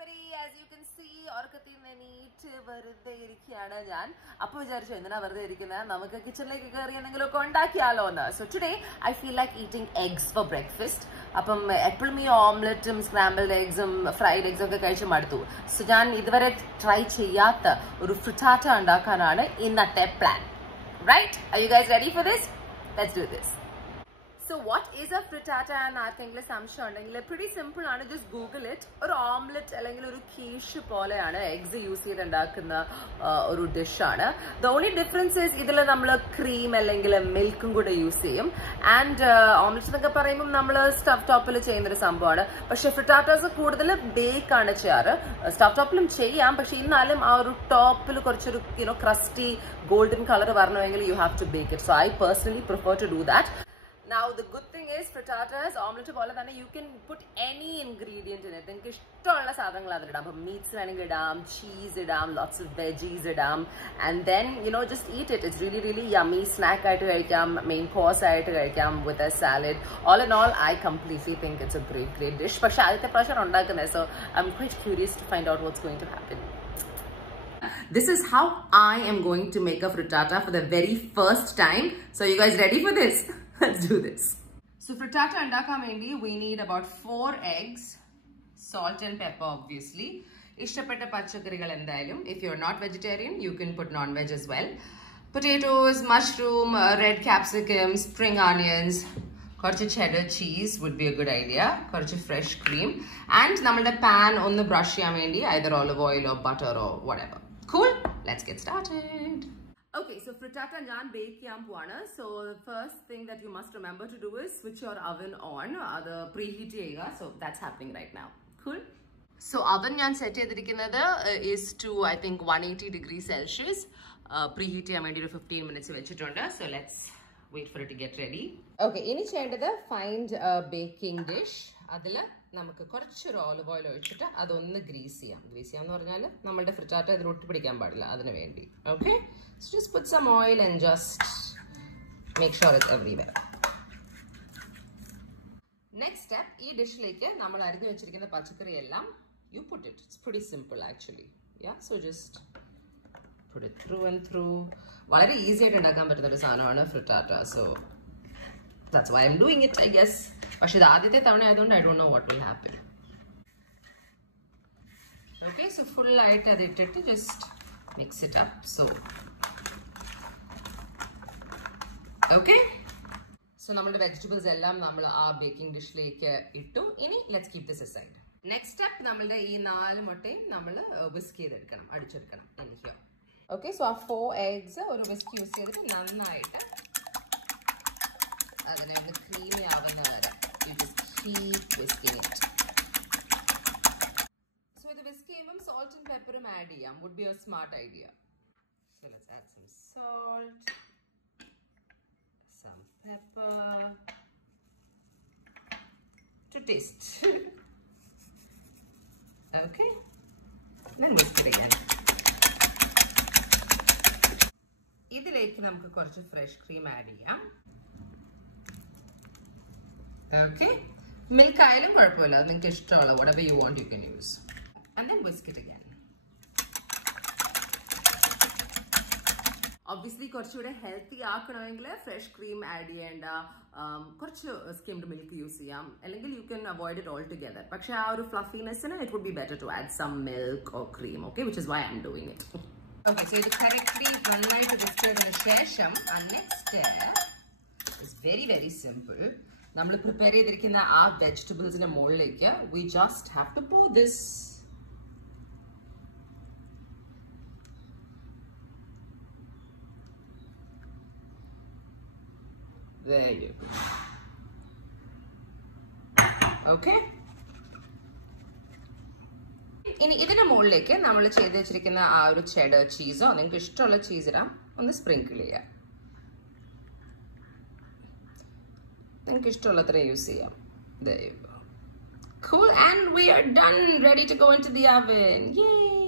everybody, as you can see, orkathine neat varuthe irikiyana njan appo vicharichu endana varuthe irikkunna namukku kitchen like kari enengilokku undakiyalo enna. So today I feel like eating eggs for breakfast. Appam eppolum ee omelette scrambled eggs fried eggs okke കഴിച്ചു മടുത്തു. So ഞാൻ ഇതുവരെ try ചെയ്യാത്ത ഒരു frittata ഉണ്ടാക്കാനാണ് ഇന്നത്തെ plan. Right? Are you guys ready for this? Let's do this. So what is a frittata and ആർക്കെങ്കിലും സംശയം ഉണ്ടെങ്കിൽ pretty simple ആണ്. Just google it. ഒരു omelette അല്ലെങ്കിൽ ഒരു quiche പോലെയാണ് eggs യൂസ് ചെയ്ത് ഉണ്ടാക്കുന്ന ഒരു ഡിഷ് ആണ്. The only difference is ഇതിൽ നമ്മൾ ക്രീം അല്ലെങ്കിൽ മിൽക്കും കൂടെ യൂസ് ചെയ്യും. ആൻഡ് omelette എന്നൊക്കെ പറയുമ്പോൾ നമ്മൾ സ്റ്റഫ് ടോപ്പിൽ ചെയ്യുന്ന ഒരു സംഭവമാണ്. പക്ഷെ ഫ്രിറ്റാറ്റാസ് കൂടുതൽ ബേക്ക് ആണ് ചെയ്യാറ്. സ്റ്റഫ് ടോപ്പിലും ചെയ്യാം, പക്ഷെ എന്നാലും ആ ഒരു ടോപ്പിൽ കുറച്ചൊരു ക്രസ്റ്റി ഗോൾഡൻ കളർ വരണമെങ്കിൽ you have to bake it. So I personally prefer to do that. Now the good thing is frittatas, omelette pole thanne you can put any ingredient in it. Ninge ishtamulla sadhangal adil idam. Meats venengil idam, cheese idam, lots of veggies idam, and then just eat it. It's really yummy snack aayittu കഴിക്കാം, main course aayittu കഴിക്കാം with a salad. All in all, I completely think it's a great dish. പക്ഷെ ആദ്യത്തെ പ്രാവശ്യം ഉണ്ടാക്കുന്നത്, so I'm quite curious to find out what's going to happen. This is how I am going to make a frittata for the very first time. So you guys ready for this? Let's do this. So frittata undakkan vendi we need about 4 eggs, salt and pepper obviously. Ishtapetta pachakarigal endayalum. If you're not vegetarian, you can put non-veg as well. Potatoes, mushroom, red capsicum, spring onions, korchu cheddar cheese would be a good idea. Korchu fresh cream, and nammada pan onnu brush cheyan vendi either olive oil or butter or whatever. Cool? Let's get started. Okay, so frittata njan bake cheyan povana. So the first thing that you must remember to do is switch your oven on. Adu preheat cheyyuka. So that's happening right now. Cool? So oven njan set cheyidirikkunnathu is to I think 180 degrees Celsius. Preheat cheyan vendi 15 minutes vechittundu. So let's wait for it to get ready. Okay, ini cheyendathu find a baking dish. Adila നമുക്ക് കുറച്ചൊരു olive oil ഒഴിച്ചിട്ട് അതൊന്ന് Greece ചെയ്യാം. Greece ചെയ്യാന്ന് പറഞ്ഞാൽ നമ്മളുടെ frittata ഇതിൽ ഒട്ടി പിടിക്കാൻ പാടില്ല, അതിന് വേണ്ടി. Okay, so just put some oil and just make sure it's everywhere. Next step, ഈ ഡിഷിലേക്ക് നമ്മൾ അരിഞ്ഞു വെച്ചിരിക്കുന്ന പച്ചക്കറി എല്ലാം you put it. It's pretty simple actually. Yeah, so just put it through and through. വളരെ ഈസി ആയിട്ട് ഉണ്ടാക്കാൻ പറ്റുന്ന ഒരു സാധനമാണ് frittata. So that's why I'm doing it, I guess. പക്ഷെ ഇത് ആദ്യത്തെ തവണ ആയതുകൊണ്ട് I don't know what will happen. Okay, so full ആയിട്ട് അത് ഇട്ടിട്ട് just mix it up. So okay, so നമ്മുടെ വെജിറ്റബിൾസ് എല്ലാം നമ്മൾ ആ ബേക്കിംഗ് ഡിഷിലേക്ക് ഇട്ടു. ഇനി let's keep this aside. Next step, നമ്മളുടെ ഈ 4 മുട്ടയും നമ്മൾ whisk ചെയ്തെടുക്കണം, അടിച്ചെടുക്കണം. Okay, so ആ 4 eggs ഒരു whisk യൂസ് ചെയ്തിട്ട് നന്നായിട്ട് അതിനെ ഒന്ന് ക്രീമി ആവുന്ന വരെ you just keep whisking it. So ഇത് whisk ചെയ്യുമ്പം salt and pepper add ചെയ്യാം, would be a smart idea. So let's add some salt, some pepper to taste. Okay, then whisk it again. ഇതിലേക്ക് നമുക്ക് കുറച്ച് fresh cream add ചെയ്യാം. Okay, milk ആയാലും കുഴപ്പമില്ല, നിങ്ങൾക്ക് ഇഷ്ടമുള്ള whatever you want you can use, and then whisk it again. Obviously കുറച്ചുകൂടെ healthy ആക്കണമെങ്കിൽ fresh cream add ചെയ്യേണ്ട, കുറച്ച് സ്കിംഡ് മിൽക്ക് യൂസ് ചെയ്യാം, അല്ലെങ്കിൽ you can avoid it altogether. പക്ഷെ ആ ഒരു ഫ്ലഫിനെസ്സിന് it would be better to add some milk or cream, okay, which is why I'm doing it. Okay, so ഇത് correctly നന്നായിട്ട് whisk ചെയ്തതിന് ശേഷം next step is very simple. നമ്മൾ prepare ചെയ്തിരിക്കുന്ന ആ വെജിറ്റബിൾസിന്റെ മുകളിലേക്ക് we just have to pour this. There you go. Okay. ഇനി ഇതിന്റെ മുകളിലേക്ക് നമ്മൾ ചെയ്ത് വെച്ചിരിക്കുന്ന ആ ഒരു cheddar ചീസോ നിങ്ങൾക്ക് ഇഷ്ടമുള്ള ചീസ് ഇടാം, ഒന്ന് സ്പ്രിങ്കിൾ ചെയ്യാം. നിങ്ങൾക്ക് ഇഷ്ടമുള്ളത്ര യൂസ് ചെയ്യാം. There you go. Cool, and we are done, ready to go into the oven. Yay!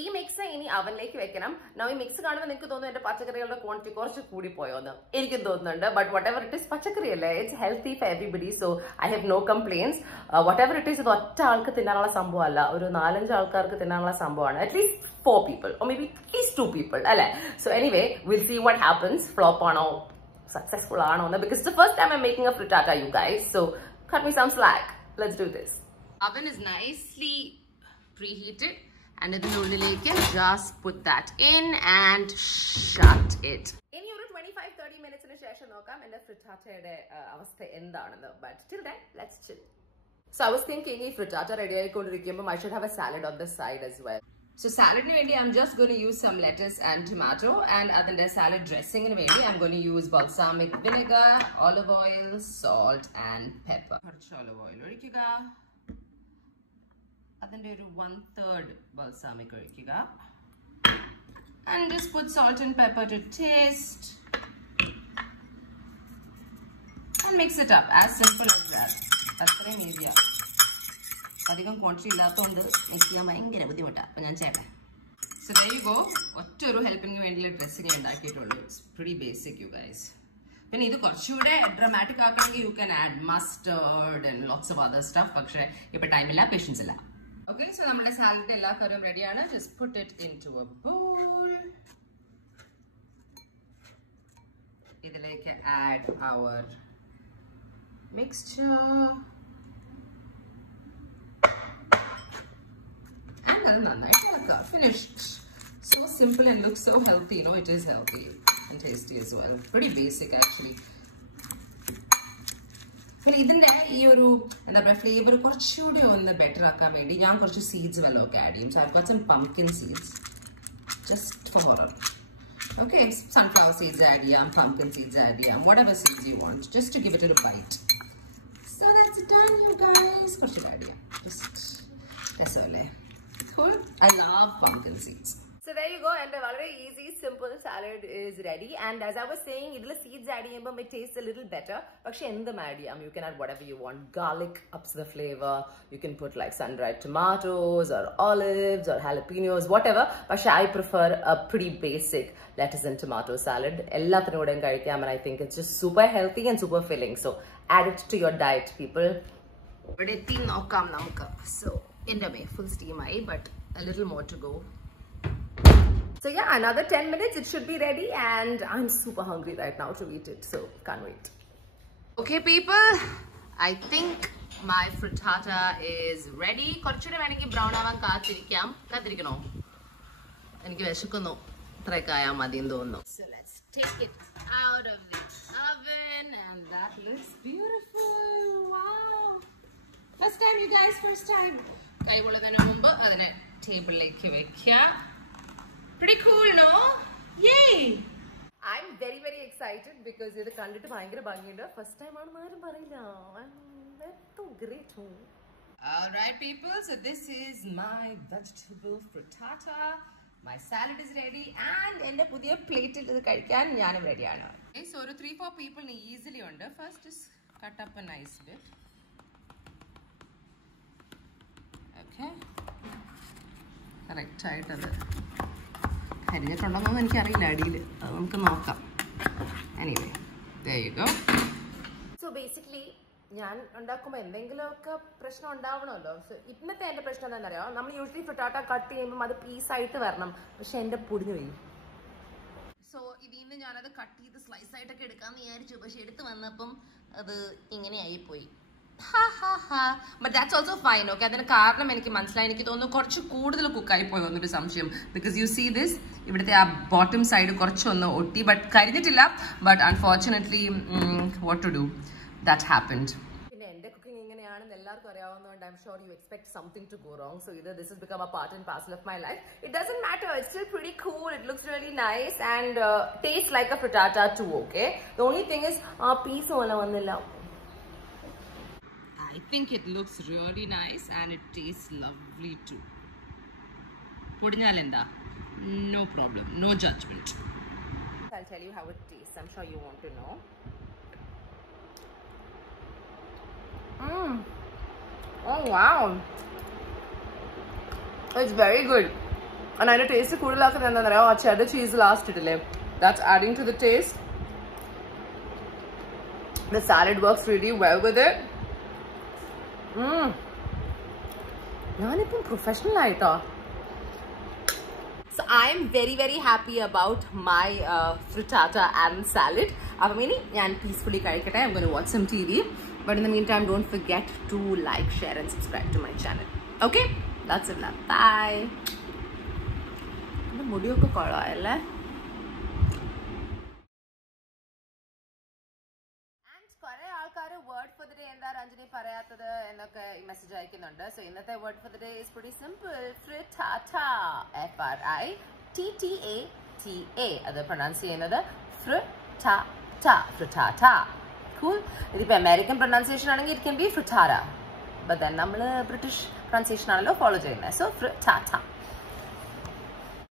ഈ മിക്സ് ഇനി അവനിലേക്ക് വെക്കണം. ഈ മിക്സ് കാണുമ്പോൾ നിങ്ങൾക്ക് തോന്നുന്നു എന്റെ പച്ചക്കറികളുടെ ക്വാണ്ടിറ്റി കുറച്ച് കൂടി പോയോന്ന് എനിക്കും തോന്നുന്നുണ്ട്. But whatever it is പച്ചക്കറി അല്ലേ, it's healthy for everybody, so I have no complaints. Whatever it is ഇത് ഒറ്റ ആൾക്ക് തിന്നാനുള്ള സംഭവമല്ല, ഒരു 4-5 ആൾക്കാർക്ക് തിന്നാനുള്ള സംഭവമാണ്. At least 4 people or maybe at least 2 people. So anyway, we'll see what happens. Flop on or successful on because it's the first time I'm making a frittata, you guys. So cut me some slack. Let's do this. Oven is nicely preheated. And just put that in and shut it. In your 25-30 minutes in a session, and the frittata. But till then, let's chill. So I was thinking if frittata ready, I should have a salad on the side as well. So salad I'm just going to use some lettuce and tomato, and other salad dressing I'm going to use balsamic vinegar, olive oil, salt and pepper. Olive oil. Adinde oru 1/3 balsamic oyikkuka, and just put salt and pepper to taste and mix it up. As simple as that. That's very easy. Adhigam quantity illathondo mix cheyan bhayangara buddhimutta appo njan cheyate. So there you go. Ottoru helping vendila dressing undakkitullu. It's pretty basic, you guys. When you dramatic, you can add mustard and lots of other stuff. But time illa, patience illa. Okay, so our salad is ready. Just put it into a bowl. Add our mixture. And finished. So simple and looks so healthy. It is healthy and tasty as well. Pretty basic actually. But this flavor is better. I have seeds. So I've got some pumpkin seeds. Just for horror. Okay, sunflower seeds add, pumpkin seeds add, whatever seeds you want. Just to give it a bite. So that's done, you guys. Just that's all. Cool. I love pumpkin seeds. So there you go, and a very easy, simple salad is ready. And as I was saying, the seeds add it tastes a little better. But you can add whatever you want. Garlic ups the flavor. You can put like sun-dried tomatoes or olives or jalapenos, whatever. But I prefer a pretty basic lettuce and tomato salad. And I think it's just super healthy and super filling. So add it to your diet, people. So in the way, full steam but a little more to go. So yeah, another 10 minutes, it should be ready, and I'm super hungry right now to eat it, so can't wait. Okay people, I think my frittata is ready. Brown so let's take it out of the oven, and that looks beautiful. Wow. First time, you guys, first time. Table pretty cool, no? Yay! I'm very, very excited because this is first time that's so great. Alright people, so this is my vegetable frittata. My salad is ready, and my plate is ready. Okay, so 3-4 people easily under. First just cut up a nice bit. Okay. Correct, tight of it. Anyway, there you go. So basically, I usually frittata cut piece. So this cut the slice but that's also fine, okay? Then because you see this, bottom side but unfortunately, what to do? That happened. I'm sure you expect something to go wrong, so either this has become a part and parcel of my life. It doesn't matter, it's still pretty cool, it looks really nice, and tastes like a frittata too, okay? The only thing is, piece I think it looks really nice and it tastes lovely too. No problem, no judgment. I'll tell you how it tastes, I'm sure you want to know. Oh wow, it's very good. And അതിന്റെ taste കൂടുതലാക്കുന്നത് എന്താണെന്ന് അറിയാമോ? ആ cheddar cheese last ഇട്ടില്ലേ, that's adding to the taste. The salad works really well with it. ഞാനിപ്പം professional ആയിട്ടോ. So I am very happy about my frittata and salad. അപ്പം ഇനി ഞാൻ peacefully കഴിക്കട്ടെ. I'm going to watch some TV. But in the meantime, don't forget to like, share and subscribe to my channel. Okay? That's it now. Bye. മുടിയൊക്കെ കൊള്ളാമല്ലേ? കുറെ ആൾക്കാർ word for the day എന്താ രഞ്ജനി പറയാത്തത് എന്നൊക്കെ മെസ്സേജ് അയക്കുന്നുണ്ട്. So ഇന്നത്തെ word for the day is pretty simple. Frittata. FRITATA. അത് pronounce ചെയ്യുന്നത് ഫ്രിട്ടാറ്റ. ഫ്രിട്ടാറ്റ. കൂൾ. ഇതിപ്പോ അമേരിക്കൻ പ്രൊനൗൺസിയേഷൻ ആണെങ്കിൽ it can be frittata. But then നമ്മൾ ബ്രിട്ടീഷ് പ്രൊനൗൺസിയേഷൻ ആണല്ലോ ഫോളോ ചെയ്യുന്നത്. സോ ഫ്രിട്ടാറ്റ.